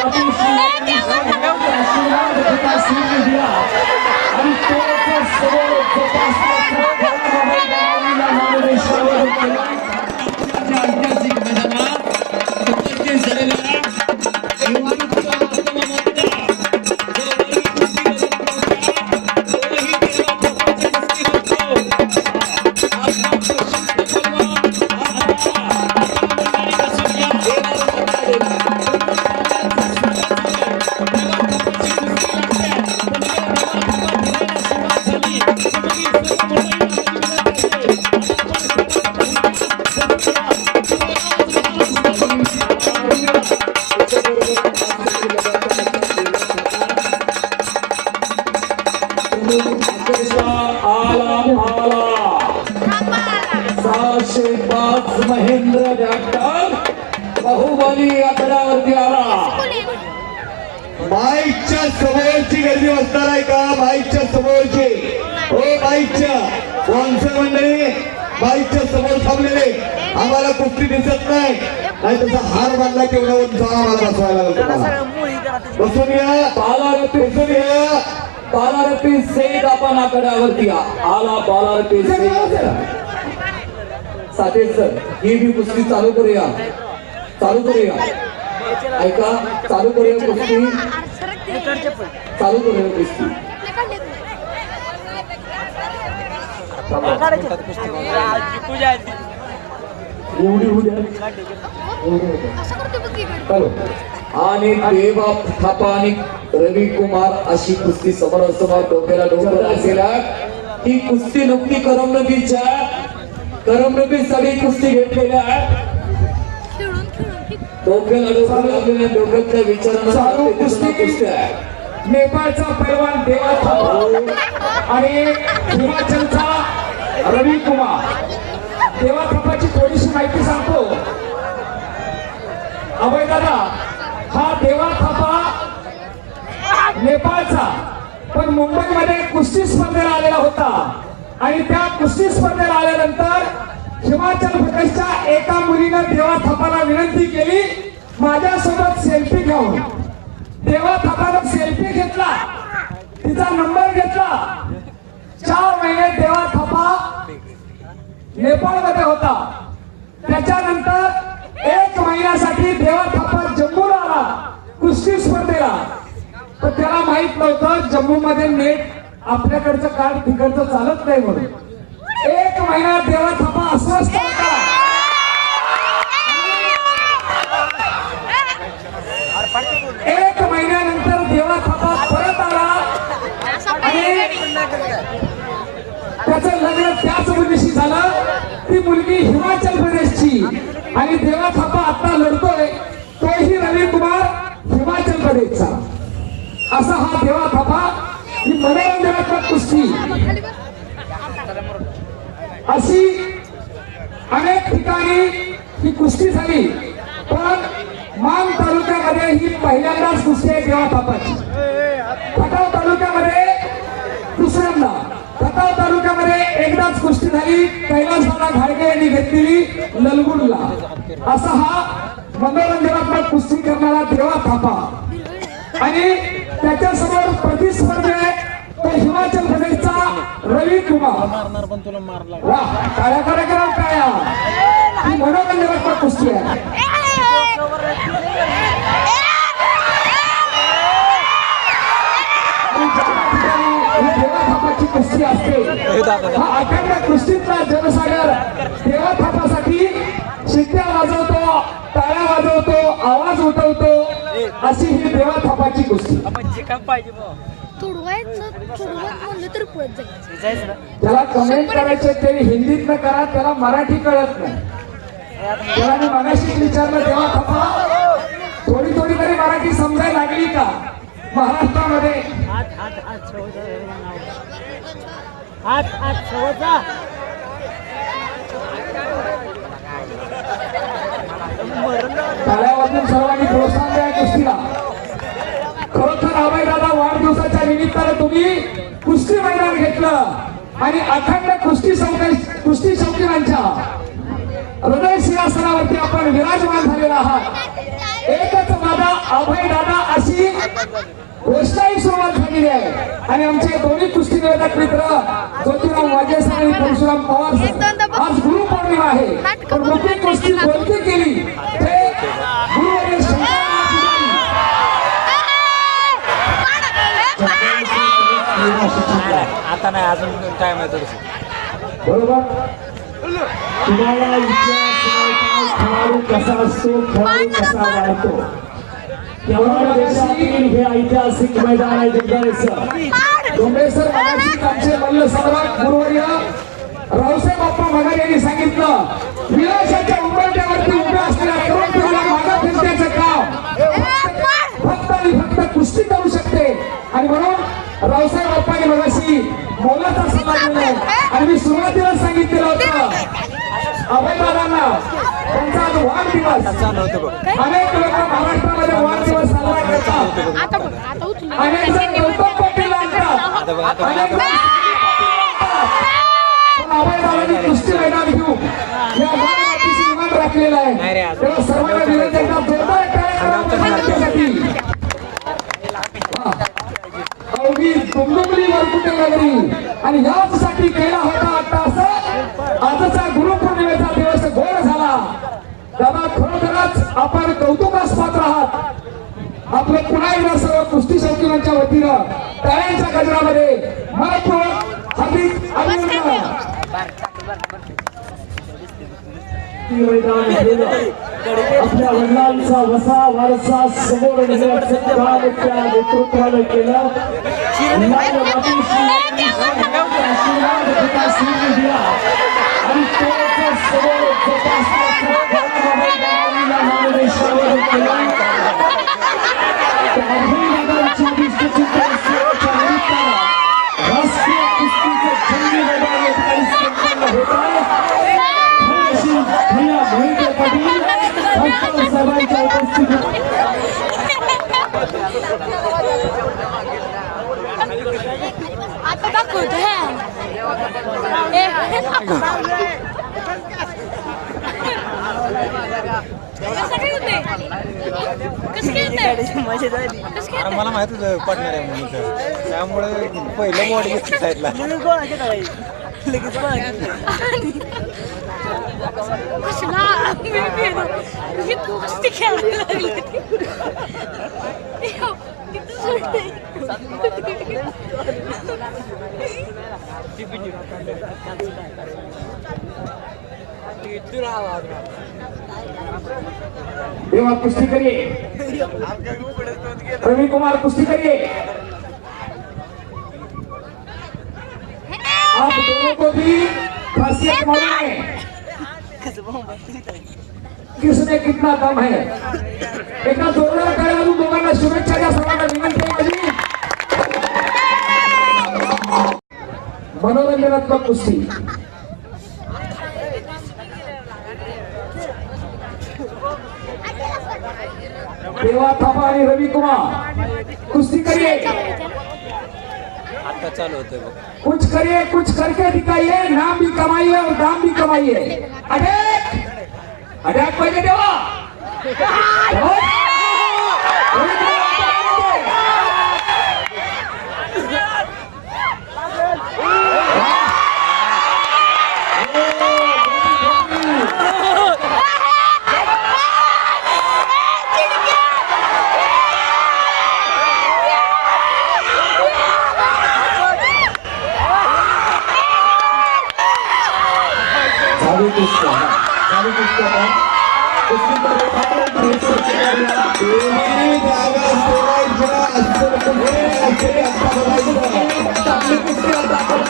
É, tem uma... सहाशे पाच Mahendra doctor. Baahubali आकड्यावरती आला. बाईकच्या समोरची गर्दी असणार आहे का? बाईकच्या समोरची. हो बाईकच्या. स्पॉन्सर मंडळी बाईकच्या समोर थांबलेले. आम्हाला कुस्ती दिसत नाही. नाही तसा हार बांधला केवढा उंच आम्हाला बसवायला लागला बसून या. बालारपी बसून या. बालारपी सेट आपण आकड्यावरती आला बालारपी सेट. साठे सर ही मी कुस्ती चालू करूया. चालू करूया. ऐका चालू करूया कुस्ती. चालू करूया कुस्ती. आणि देवा थापा आणि रवी कुमार अशी कुस्ती समोरासमोर डोक्याला डोक्याला असेल ही कुस्ती नुकती करमणुकीच्या करमणुकीसाठी कुस्ती घेतलेल्या डोक्याला डोक्याला लागलेल्या डोक्यातल्या विचारांना चालू कुस्ती. कुस्ती आहे. नेपाळचा पैलवान देवा थापा आणि हिमाचलचा रवी कुमार. देवा थापाची थोडीशी माहिती सांगतो. अभय दादा हा देवा थापा नेपाळचा. पण मुंबईमध्ये कुस्ती स्पर्धेला आलेला होता. आणि त्या कुस्ती स्पर्धेला आल्यानंतर हिमाचल प्रदेशच्या एका मुलीनं देवा थापाला विनंती केली माझ्यासोबत सेल्फी घेऊन. देवा थापानं सेल्फी घेतला. तिचा नंबर घेतला. चार महिने देवा थापा नेपाळमध्ये होता. त्याच्यानंतर एक महिन्यासाठी देवा थापा जम्मूला आला कुस्ती स्पर्धेला. तर त्याला माहीत नव्हतं जम्मू मध्ये नेट आपल्याकडचं कार्ड तिकडचं चालत नाही म्हणून. एक महिना देवा थापा अस्वस्थ होता एक महिन्यानंतर देवा थापा परत आला. आणि लग्न त्याच मुलीशी झालं. ती मुलगी हिमाचल प्रदेशची. आणि देवा थापा आता लढतोय. तोही रवी कुमार हिमाचल प्रदेशचा. असा हा देवा थापा. ही मनोरंजनात्मक कुस्ती. अशी अनेक ठिकाणी ही कुस्ती झाली पण मान तालुक्यामध्ये ही पहिल्यांदाच कुस्ती आहे जेव्हा थापाची खटाव तालुक्यामध्ये दुसऱ्यांदा. खटाव तालुक्यामध्ये एकदाच कुस्ती झाली कैलासवाला घाडगे यांनी घेतलेली ललगुडला. असा हा मनोरंजनात्मक कुस्ती करणारा देवा थापा. आणि त्याच्यासमोर प्रतिस्पर्धी आहे. तो हिमाचल प्रदेशचा रवी कुमार. वा काळ्या कार्यक्रम काय ही मनोरंजनात्मक कुस्ती आहे. आणि कुस्ती असते हा अखंड कुस्तीतला जनसागर देवा थापासाठी शिट्ट्या वाजवतो टाळ्या वाजवतो आवाज उठवतो. अशी ही देवा थापाची तर जायचं. त्याला कमेंट करायचे ते हिंदीत न करा त्याला मराठी कळत नाही. त्याला मी मगाशीच विचारलं तेव्हा थापा. थोडी थोडी तरी मराठी समजायला लागली का? महाराष्ट्रामध्ये. टाळ्या वाजून सर्वांनी प्रोत्साहन द्या कुस्तीला. खरोखर अभय दादा वाढदिवसाच्या निमित्तानं तुम्ही कुस्ती मैदान घेतलं आणि अखंड कुस्ती चौक कुस्ती चौकीरांच्या हृदय सिंहासनावरती आपण विराजमान झालेलो आहात. एकच माझा अभय दादा अशी घोषणाही सुरुवात झालेली आहे. आणि आमचे दोन्ही कुस्ती निवेदक मित्र ज्योतिराव वाजेसर आणि परशुराम पवार आज गुरु पौर्णिमा आहे. पण मोठी कुस्ती कोणती केली ते गुरुवर्य शंकरराव पुजारी आता नाही अजून टाइम आहे बरोबर? तुम्हाला इतिहास माहिती खेळाडू कसा असतो खेळाडू कसा वाढतो. तेव्हा देशातील हे ऐतिहासिक मैदान आहे मगाशी आमचे मल्ल सर्वात रावसाहेब बाप्पा मगर यांनी सांगितलं विलासाच्या उंबरट्यावरती उभ्या असलेल्या रावसाहेब बाप्पाने मगाशी मोलाचा सल्ला दिलाय आणि मी सुरुवातीला सांगितलेलं होतं. अभयदादांना त्यांचा आज वाढदिवस अनेक लोक महाराष्ट्रामध्ये वाढदिवस साजरा करतात. अनेक जण गौतम पाटील आणतात अनेक अभयदादांनी कुस्ती मैदान घेऊन या राखलेलं आहे. तेव्हा सर्वांना विनंती दुमदुमलीवर कुठे लागली? आणि याचसाठी केला होता आता असं आजचा गुरुपौर्णिमेचा दिवस गोड झाला. दादा खरोखरच आपण कौतुकास पात्र आहात. आपलं पुन्हा एकदा सर्व कुस्ती शौकीनांच्या वतीनं टाळ्यांच्या गजरामध्ये मनपूर्वक हार्दिक अभिनंदन. आपल्या वडिलांचा वसा वारसा समोर नेतृत्वाने काम केलं. Thank you. कसं काय होते कसं काय होते कसं काय अरे मला माहीत होतं पडणार आहे म्हणून. त्यामुळे पहिलं बॉडी घेतली साईडला कशाला मी गेलो मी कुस्ती खेळायला लागले किती सोडते देवा कुस्ती करिए। रवि कुमार कुस्ती करिए। आप दोनों को भी खासियत मालूम है। किसने कितना दम है? एका जोरदार टाळ्या वाजवून दोघांना शुभेच्छा द्या सर्वांना विनंती आहे माझी मनोरंजनात्मक कुस्ती. देवा थापा आणि रवी कुमार कुस्ती करिए. आता चालू होतंय बघ. कुछ करिए कुछ करके दिखाइए. नाम भी कमाइए और दाम भी कमाइए. अटैक! अटॅक पाहिजे तेव्हा चालू कुस्त्या जागा सोडायच्या,